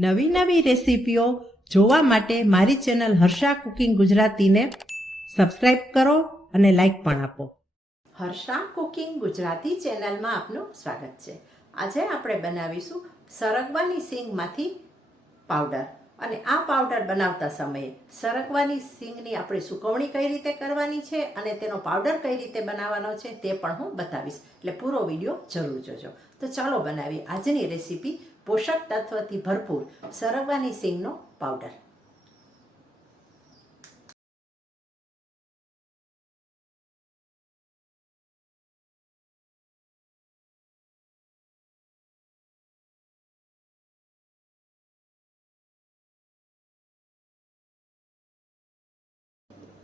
નવી નવી રેસીપીઓ જોવા માટે મારી ચેનલ હર્ષા કુકિંગ ગુજરાતીને સબસ્ક્રાઇબ કરો અને લાઈક પણ આપો. હર્ષા કુકિંગ ગુજરાતી ચેનલમાં આપનું સ્વાગત છે. આજે આપણે બનાવીશું સરગવાની સિંગમાંથી પાવડર. અને આ પાવડર બનાવતા સમયે સરગવાની સિંગની આપણે સુકવણી કઈ રીતે કરવાની છે અને તેનો પાવડર કઈ રીતે બનાવવાનો છે તે પણ હું બતાવીશ. એટલે પૂરો વીડિયો જરૂર જોજો. તો ચાલો બનાવીએ આજની રેસીપી પોષક તત્વથી ભરપૂર સરગવાની સિંગનો પાવડર.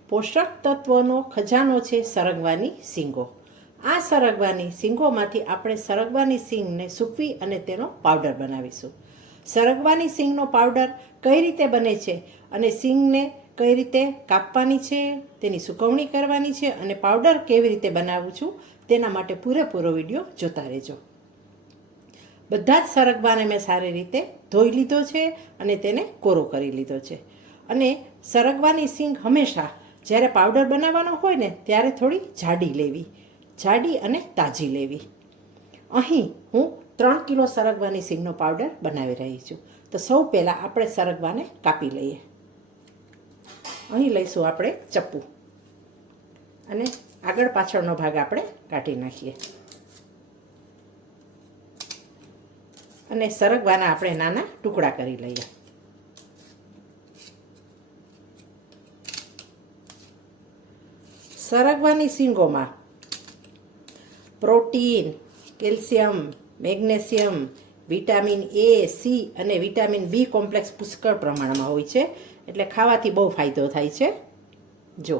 પોષક તત્વોનો ખજાનો છે સરગવાની સિંગો. આ સરગવાની સિંગોમાંથી આપણે સરગવાની સિંગને સૂકવી અને તેનો પાવડર બનાવીશું. સરગવાની સિંગનો પાવડર કઈ રીતે બને છે અને સિંગને કઈ રીતે કાપવાની છે, તેની સુકવણી કરવાની છે અને પાવડર કેવી રીતે બનાવું છું તેના માટે પૂરેપૂરો વીડિયો જોતા રહેજો. બધા જ સરગવાને મેં સારી રીતે ધોઈ લીધો છે અને તેને કોરો કરી લીધો છે. અને સરગવાની સિંગ હંમેશા જ્યારે પાવડર બનાવવાનો હોય ને, ત્યારે થોડી જાડી લેવી. જાડી અને તાજી લેવી. અહીં હું ત્રણ કિલો સરગવાની સિંગનો પાવડર બનાવી રહી છું. તો સૌ પહેલાં આપણે સરગવાને કાપી લઈએ. અહીં લઈશું આપણે ચપ્પુ. અને આગળ પાછળનો ભાગ આપણે કાઢી નાખીએ. અને સરગવાના આપણે નાના ટુકડા કરી લઈએ. સરગવાની સિંગોમાં protein, calcium, magnesium, vitamin A C અને વિટામિન બી કોમ્પ્લેક્સ પુષ્કળ પ્રમાણમાં હોય છે. એટલે ખાવાથી બહુ ફાયદો થાય છે. જો,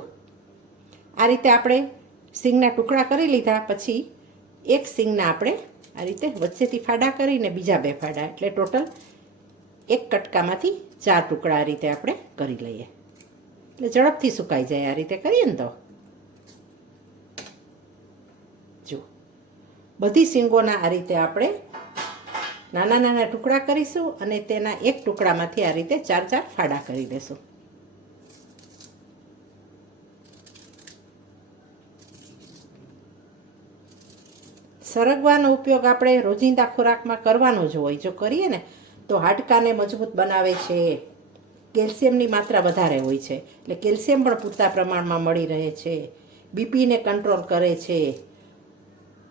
આ રીતે આપણે સિંગના ટુકડા કરી લીધા, પછી એક સિંગના આપણે આ રીતે વચ્ચેથી ફાડા કરીને બીજા બે ફાડા, એટલે ટોટલ એક કટકામાંથી ચાર ટુકડા આ રીતે આપણે કરી લઈએ. એટલે ઝડપથી સુકાઈ જાય આ રીતે કરીએ ને તો. જો બધી સિંગોના આ રીતે આપણે નાના નાના ટુકડા કરીશું અને તેના એક ટુકડામાંથી આ રીતે ચાર ચાર ફાડા કરી દેશું. સરગવાનો ઉપયોગ આપણે રોજિંદા ખોરાકમાં કરવાનો જ હોય, જો કરીએ ને, તો હાડકાને મજબૂત બનાવે છે. કેલ્શિયમની માત્રા વધારે હોય છે. એટલે કેલ્શિયમ પણ પૂરતા પ્રમાણમાં મળી રહે છે. બીપીને કંટ્રોલ કરે છે.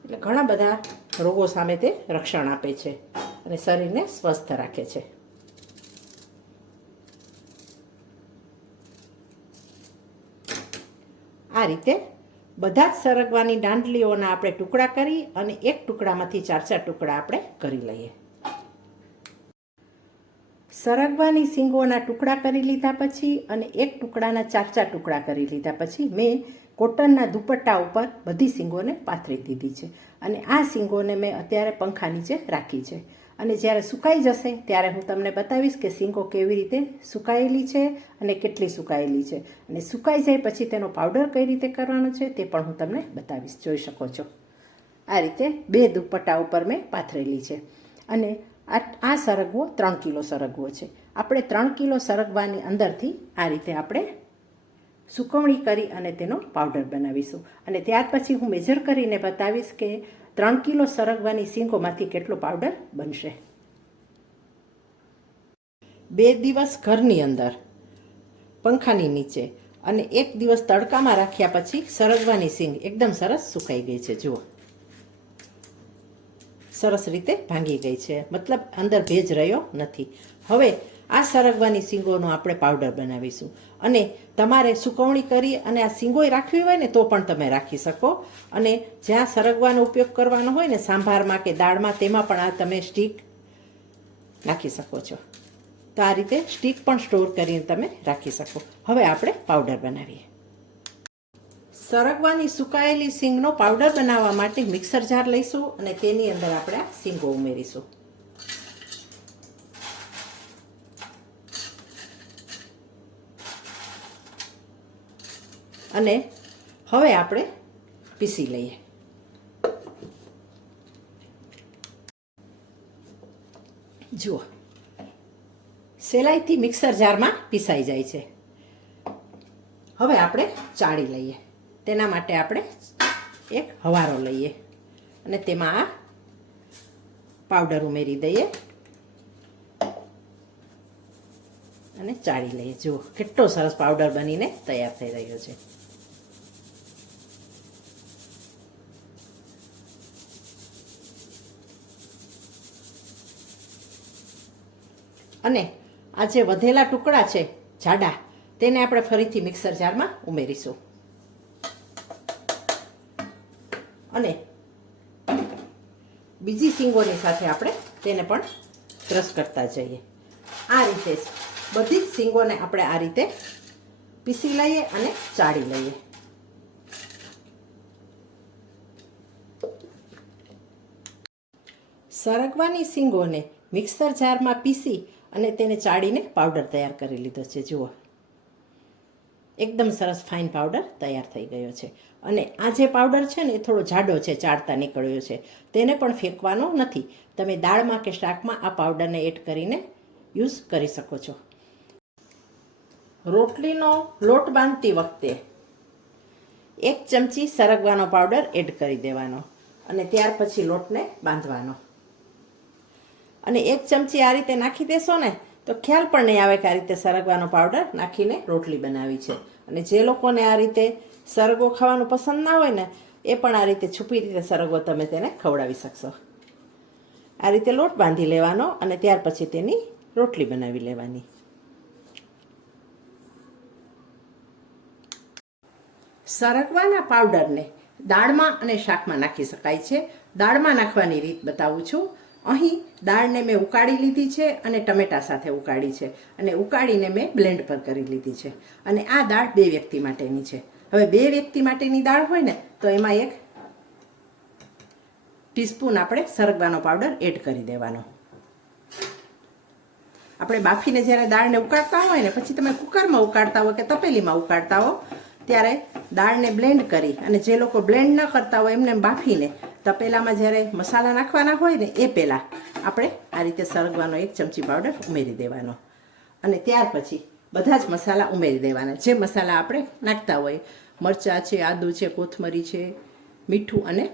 એટલે ઘણા બધા રોગો સામે તે રક્ષણ આપે છે અને શરીરને સ્વસ્થ રાખે છે. આ રીતે બધા જ સરગવાની દાંડલીઓના આપણે ટુકડા કરી અને એક ટુકડામાંથી ચાર ચાર ટુકડા આપણે કરી લઈએ. સરગવાની સિંગોના ટુકડા કરી લીધા પછી અને એક ટુકડાના ચાર ચાર ટુકડા કરી લીધા પછી મેં કોટનના દુપટ્ટા ઉપર બધી સિંગોને પાથરી દીધી છે. અને આ સિંગોને મેં અત્યારે પંખા નીચે રાખી છે. અને જ્યારે સુકાઈ જશે, ત્યારે હું તમને બતાવીશ કે સિંગો કેવી રીતે સુકાયેલી છે અને કેટલી સુકાયેલી છે. અને સુકાઈ જાય પછી તેનો પાવડર કઈ રીતે કરવાનો છે તે પણ હું તમને બતાવીશ. જોઈ શકો છો. આ રીતે બે દુપટ્ટા ઉપર મેં પાથરેલી છે. અને આ સરગવો ત્રણ કિલો સરગવો છે. આપણે ત્રણ કિલો સરગવાની અંદરથી આ રીતે આપણે સુકવણી કરી અને તેનો પાવડર બનાવીશું. અને ત્યાર પછી હું મેજર કરીને બતાવીશ કે ત્રણ કિલો સરગવાની સિંગોમાંથી કેટલો પાવડર બનશે. બે દિવસ ઘરની અંદર પંખાની નીચે અને એક દિવસ તડકામાં રાખ્યા પછી સરગવાની સિંગ એકદમ સરસ સુકાઈ ગઈ છે. જુઓ. સરસ રીતે ભાંગી ગઈ છે. મતલબ અંદર ભેજ રહ્યો નથી. હવે આ સરગવાની સિંગોનો આપણે પાવડર બનાવીશું. અને તમારે સુકવણી કરી અને આ સિંગોય રાખવી હોય ને તો પણ તમે રાખી શકો. અને જ્યાં સરગવાનો ઉપયોગ કરવાનો હોય ને સાંભારમાં કે દાળમાં, તેમાં પણ આ તમે સ્ટીક નાખી શકો છો. તો આ રીતે સ્ટીક પણ સ્ટોર કરીને તમે રાખી શકો. હવે આપણે પાવડર બનાવીએ. સરગવાની સુકાયેલી સિંગનો પાવડર બનાવવા માટે મિક્સર જાર લઈશું અને તેની અંદર આપણે આ સિંગો ઉમેરીશું. અને હવે આપણે પીસી લઈએ. જુઓ. સેલાઈથી મિક્સર જારમાં પીસાઈ જાય છે. હવે આપણે ચાળી લઈએ. તેના માટે આપણે એક હવારો લઈએ અને તેમાં આ પાવડર ઉમેરી દઈએ. અને ચાળી લઈએ. જુઓ, કેટલો સરસ પાવડર બનીને તૈયાર થઈ રહ્યો છે. અને આ જે વધેલા ટુકડા છે જાડા, તેને આપણે ફરીથી મિક્સર જારમાં ઉમેરીશું. અને બીજી સિંગોની સાથે આપણે તેને પણ ક્રશ કરતા જઈએ. આ રીતે બધી જ સિંગોને આપણે આ રીતે પીસી લઈએ અને ચાળી લઈએ. સરગવાની સિંગોને મિક્સર જારમાં પીસી અને તેને ચાળીને પાવડર તૈયાર કરી લીધો છે, જુઓ. એકદમ સરસ ફાઇન પાવડર તૈયાર થઈ ગયો છે. અને આ જે પાવડર છે ને, એ થોડો જાડો છે, ચાળતા નીકળ્યો છે. તેને પણ ફેંકવાનો નથી. તમે દાળમાં કે શાકમાં આ પાવડરને એડ કરીને યુઝ કરી શકો છો. રોટલીનો લોટ બાંધતી વખતે એક ચમચી સરગવાનો પાવડર એડ કરી દેવાનો અને ત્યાર પછી લોટને બાંધવાનો. અને એક ચમચી આ રીતે નાખી દેશો ને, તો ખ્યાલ પણ નહીં આવે કે આ રીતે સરગવાનો પાવડર નાખીને રોટલી બનાવી છે. અને જે લોકોને આ રીતે સરગો ખાવાનું પસંદ ના હોય ને, એ પણ આ રીતે છુપી રીતે સરગવો તમે તેને ખવડાવી શકશો. આ રીતે લોટ બાંધી લેવાનો અને ત્યાર પછી તેની રોટલી બનાવી લેવાની. સરગવાના પાવડરને દાળમાં અને શાકમાં નાખી શકાય છે. દાળમાં નાખવાની રીત બતાવું છું. અહીં દાળને મેં ઉકાળી લીધી છે અને ટમેટા સાથે ઉકાળી છે અને ઉકાળીને મેં બ્લેન્ડ પર કરી લીધી છે. અને આ દાળ બે વ્યક્તિ માટેની છે. હવે બે વ્યક્તિ માટેની દાળ હોય ને, તો એમાં એક ટીસ્પૂન આપણે સરગવાનો પાવડર એડ કરી દેવાનો. આપણે બાફીને જ્યારે દાળને ઉકાળતા હોય ને, પછી તમે કુકરમાં ઉકાળતા હો કે તપેલીમાં ઉકાળતા હો ત્યારે દાળને બ્લેન્ડ કરી અને જે લોકો બ્લેન્ડ ન કરતા હોય એમને બાફીને તપેલામાં જ્યારે મસાલા નાખવાના હોય ને એ પહેલાં આપણે આ રીતે સરગવાનો એક ચમચી પાવડર ઉમેરી દેવાનો. અને ત્યાર પછી બધા જ મસાલા ઉમેરી દેવાના. જે મસાલા આપણે નાખતા હોય, મરચાં છે, આદુ છે, કોથમરી છે, મીઠું અને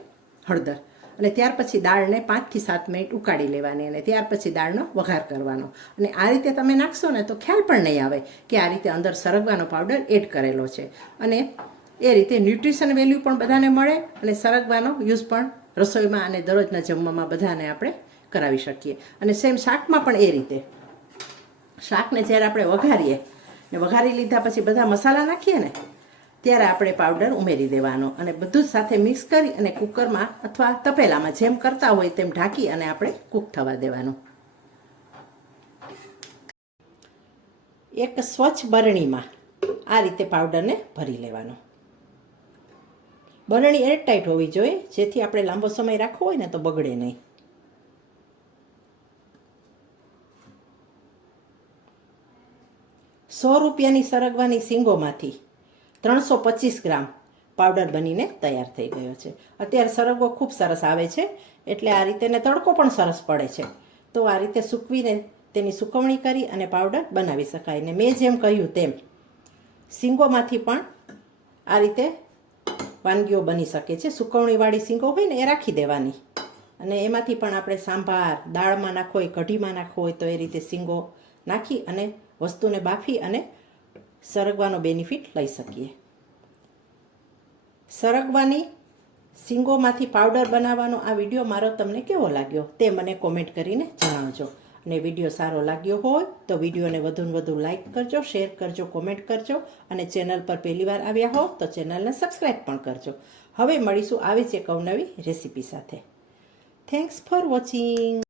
હળદર. અને ત્યાર પછી દાળને પાંચથી સાત મિનિટ ઉકાળી લેવાની અને ત્યાર પછી દાળનો વઘાર કરવાનો. અને આ રીતે તમે નાખશો ને તો ખ્યાલ પણ નહીં આવે કે આ રીતે અંદર સરગવાનો પાવડર એડ કરેલો છે. અને એ રીતે ન્યુટ્રિશન વેલ્યુ પણ બધાને મળે અને સરગવાનો યુઝ પણ રસોઈમાં અને દરરોજના જમવામાં બધાને આપણે કરાવી શકીએ. અને સેમ શાકમાં પણ એ રીતે. શાકને જ્યારે આપણે વઘારીએ ને વઘારી લીધા પછી બધા મસાલા નાખીએ ને ત્યારે આપણે પાવડર ઉમેરી દેવાનો અને બધું જ સાથે મિક્સ કરી અને કુકરમાં અથવા તપેલામાં જેમ કરતા હોય તેમ ઢાંકી અને આપણે કૂક થવા દેવાનું. એક સ્વચ્છ બરણીમાં આ રીતે પાવડરને ભરી લેવાનો. બરણી એરટાઈટ હોવી જોઈએ, જેથી આપણે લાંબો સમય રાખવો હોય ને તો બગડે નહીં. સો રૂપિયાની સરગવાની સિંગોમાંથી ત્રણસો પચીસ ગ્રામ પાવડર બનીને તૈયાર થઈ ગયો છે. અત્યારે સરગવો ખૂબ સરસ આવે છે, એટલે આ રીતે ને તડકો પણ સરસ પડે છે. તો આ રીતે સૂકવીને તેની સુકવણી કરી અને પાવડર બનાવી શકાય. ને મેં જેમ કહ્યું તેમ સિંગોમાંથી પણ આ રીતે વાનગીઓ બની શકે છે. સુકવણીવાળી સિંગો હોય ને એ રાખી દેવાની. અને એમાંથી પણ આપણે સાંભાર, દાળમાં નાખો હોય કઢીમાં નાખવો હોય તો એ રીતે સિંગો નાખી અને વસ્તુને બાફી અને સરગવાનો બેનિફિટ લઈ શકીએ. સરગવાની સિંગોમાંથી પાવડર બનાવવાનો આ વીડિયો મારો તમને કેવો લાગ્યો તે મને કોમેન્ટ કરીને જણાવજો. અને વીડિયો સારો લાગ્યો હોય તો વિડીયોને વધુને વધુ લાઇક કરજો શેર કરજો કોમેન્ટ કરજો અને ચેનલ પર પહેલીવાર આવ્યા હો તો ચેનલને સબસ્ક્રાઈબ પણ કરજો. હવે મળીશું આવી જ એક અવનવી રેસીપી સાથે. Thanks for watching